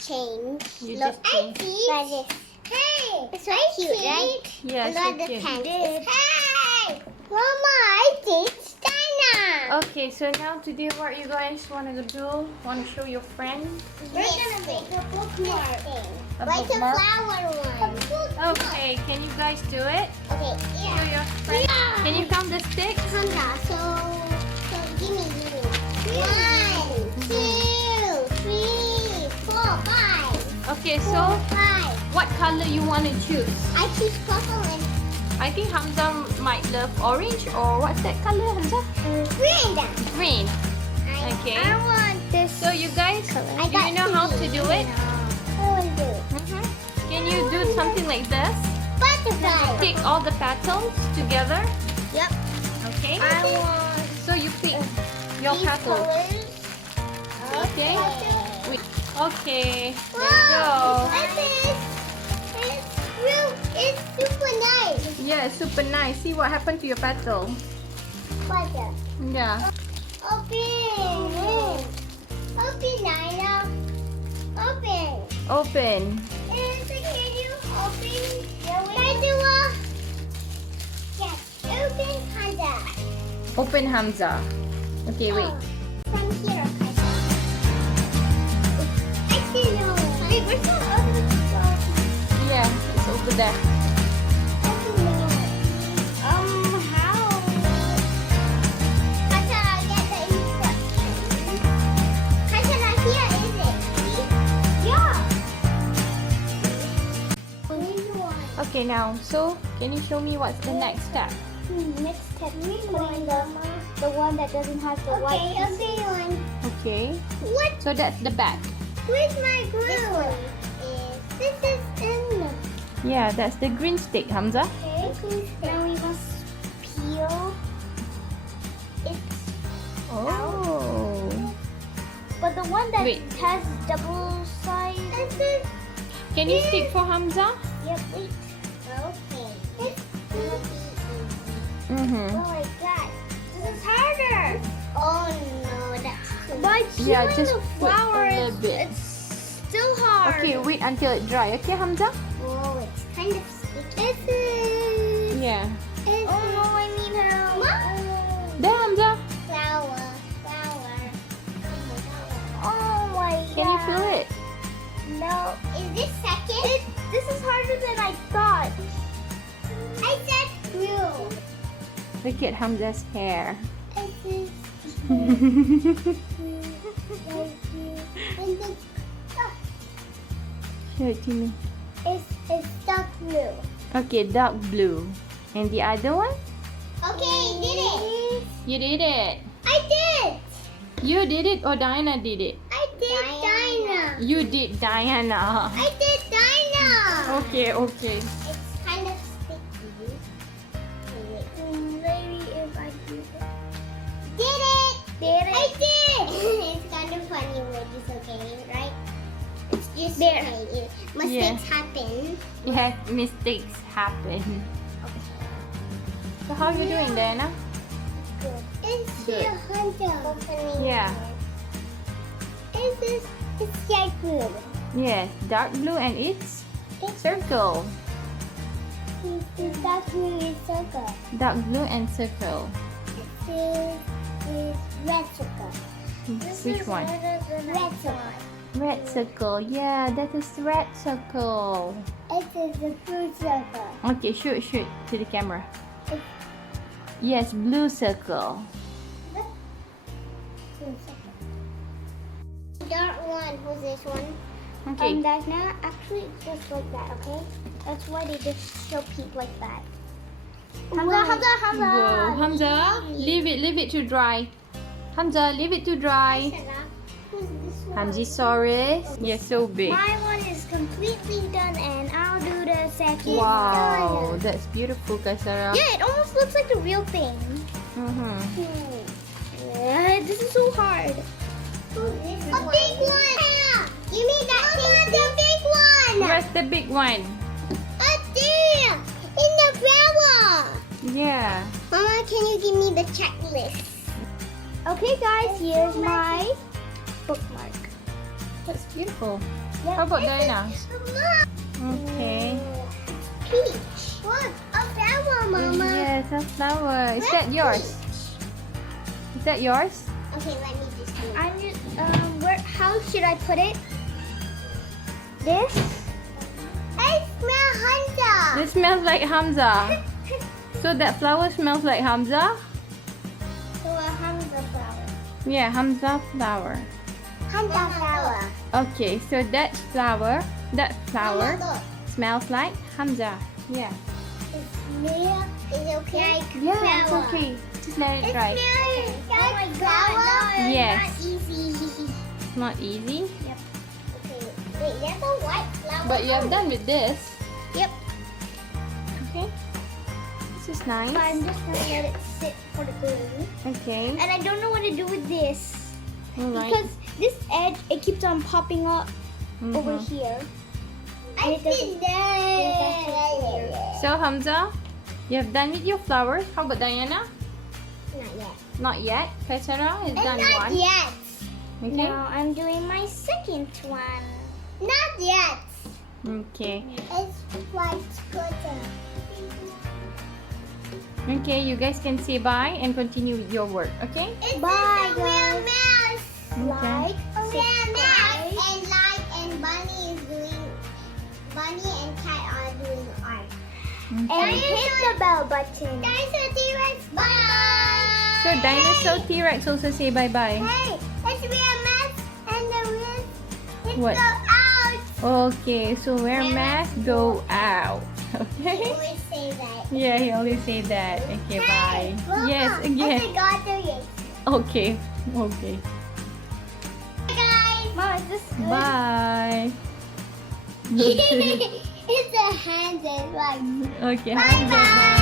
change. You Look, just change. like this. Hey, it's so cute, right? Yeah, and so look, the cute. pencils. Hey, Mama, I teach China. Okay, so now today what you guys want to do? Want to show your friend? We're gonna make a bookmark. A Like bookmark? a flower one. Okay, can you guys do it? Okay, Show yeah. your friend. Can you count the sticks? So give me. 1, 2, 3, 4, 5. Okay, so 5. what color you want to choose? I choose purple and I think Hamza might love orange, or what's that color, Hamza? green. Green. Okay. I want this. So you guys, do got you know how to do it? I want to do Can you do something like this? butterfly. Stick all the petals together. Yep. Okay. I want So you pick your these petals. colors. Okay. Wait. Okay. There Wow. you go. It's super nice. Yeah, super nice. See what happened to your petal. Butter. Yeah. Open. Open, Nina. Open. Open. Can you open? Can I do yes. Open Panda. Open Hamza. Okay, wait. From here. I see no. Wait, where's the other one? Yeah, it's over there. How? How should I get the instructions? How should I hear is it? See? Yeah. Okay, now, so can you show me what's the next step? Next step, putting the one that doesn't have the white piece. One. Okay. What? So that's the back. Where's my glue? This is in. Yeah, that's the green stick, Hamza. Okay. Now we must peel it. Oh. But the one that Wait. has double side. Can you stick for Hamza? Yep, wait. Okay. It's gonna be easy. Mm-hmm. Oh my god. This is harder. Oh no, that's too By Yeah, peeling just the put a flower, little bit. it's still hard. Okay, wait until it dry. Okay, Hamza? Whoa, it's kind of sticky. Yeah. Oh no, I need help. There, Hamza. Flower. Oh my god. Can you feel it? No. Is this second? This is harder than I thought. I said glue. Look at Hamza's hair. This is and the Show it to me. it's dark blue. Okay, dark blue. And the other one? Okay, did it. You did it. I did. You did it or Diana did it? I did Dinah. You did Diana. I did Dinah. Okay, okay. It's kind of sticky. Maybe if I do it. Did it. Did it? I did. It's kind of funny when it's okay, right? It's just There. okay. Mistakes happen. Yes, mistakes happen. So how are you doing, Diana? Good. It's Good. your hunter. Opening. Yeah. It's light blue. Yes, dark blue and it's circle. It's dark blue is circle. Dark blue and circle. This is red circle. Which one? Red circle. Red circle. Yeah, that is red circle. It is a blue circle. Okay, shoot to the camera. Yes, blue circle. Blue circle. Dark one. Who's this one? Okay. That's not actually just like that, okay? That's why they just show people like that. Hamza. Whoa, Hamza, leave it to dry. Hamza, leave it to dry. Who's this one? Hamzeysaurus. You're so big. My one is completely done, and I'll do the second. Wow, that's beautiful, Kaisara. Yeah, it almost looks like the real thing. Mm-hmm. This is so hard. A big one! Give me that thing. The big one! Where's the big one? Up there! In the flower! Yeah. Mama, can you give me the checklist? Okay, guys, here's my bookmark. That's beautiful. How about Diana? Okay. Peach. Look, a flower, Mama. Yes, a flower. Is that yours? Is that yours? Okay, let me just do it. I'm just how should I put it? This? I smell Hunter. This smells like Hamza. So that flower smells like Hamza? So a Hamza flower. Yeah, Hamza flower. Hunter flower. Okay, so that flower Mama, look. smells like Hamza. Yeah. It smells. Is it okay? Yeah, it's okay. Just let it dry. Smells Oh my like God, flower. Yes. Not easy. Not easy. Okay, wait, there's a white flower. But you have done with this. Yep. Okay. This is nice. I'm just gonna let it sit for the glue. Okay. And I don't know what to do with this. Alright. Because this edge, it keeps on popping up over Mhm. here. I It doesn't- did that. So Hamza, you have done with your flower. How about Diana? Not yet. Not yet. Kaisara has It's done not one. yet. Okay. Now I'm doing my second one. Not yet. Okay. It's white glitter. Okay, you guys can say bye and continue with your work. Okay. It's Bye, just a real mouse. Okay. Real mouse. And Bunny is doing. Bunny and Cat are doing art. And hit the bell button. Dinosaur T-Rex. Bye. So Dinosaur T-Rex also say bye bye. Hey, it's real mouse and the wheels. It's What? go out. Okay, so wear mask, go out. I Okay. always say that. Yeah, he always say that. Okay, bye. Hey, Mama, Yes, I again. forgot the yes. Okay. Okay. Bye, guys. Mom, is this good? Bye. It's a hand and like. Okay. Bye-bye. Bye.